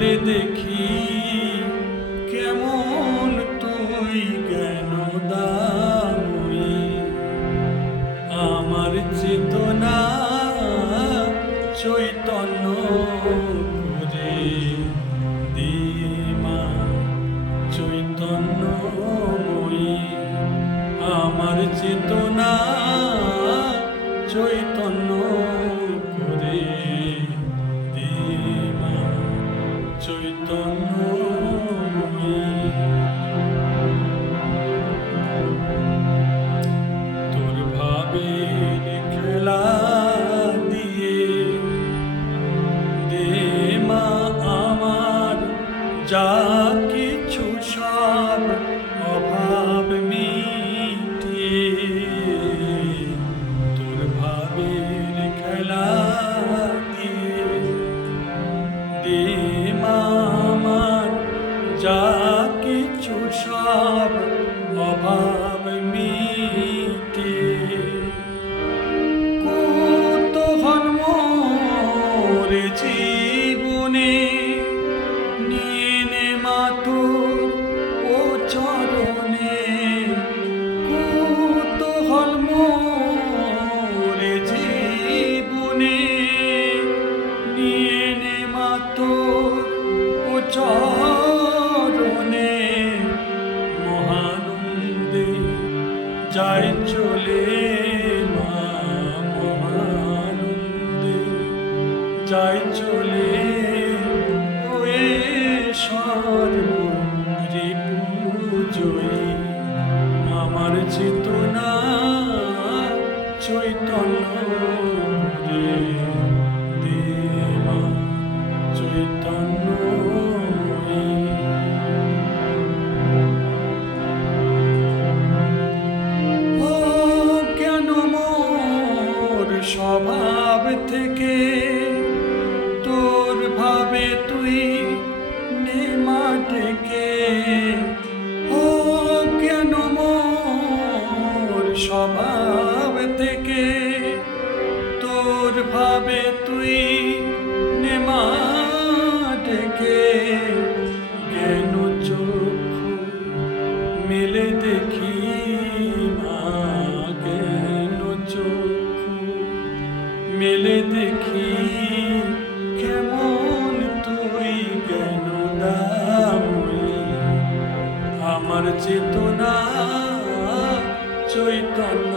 মেলে দেখি কেমন তুই জ্ঞানদাময়ী। আমার চেতনা চৈতন্য করে দে মা চৈতন্যময়ী। আমার চেতনা চৈতন্য করে দে মা চৈতন্যময়ী। তোর ভাবের খেলা দিয়ে দে মা আমার যা কিছু সব অভাব মিটিয়ে। তোর ভাবের খেলা দিয়ে দে মা আমার যা কিছু সব অভাব মিটিয়ে। কৌতূহল মোর জীবনে নিয়ে নে মা তোর ও চরণে। কৌতূহল মোর জীবনে নিয়ে নে মা তোর ও চরণে। মহানন্দে যাই চলে মা মহানন্দে যাই চলে ওয়ে সর্বরিপুজয়ী। আমার চেতনা চৈতন্য রে দে মা চৈতন্যময়ী। ও কেন মোর স্বভাব থেকে তোর ভাবে তুই নে মা ডেকে। ও কেন মোর স্বভাব থেকে তোর ভাবে তুই নে মা ডেকে। জ্ঞান চক্ষু মেলে দেখি মা জ্ঞান চক্ষু মেলে দেখি কেমন তুই জ্ঞানদাময়ী। আমার চেতনা চৈতন্য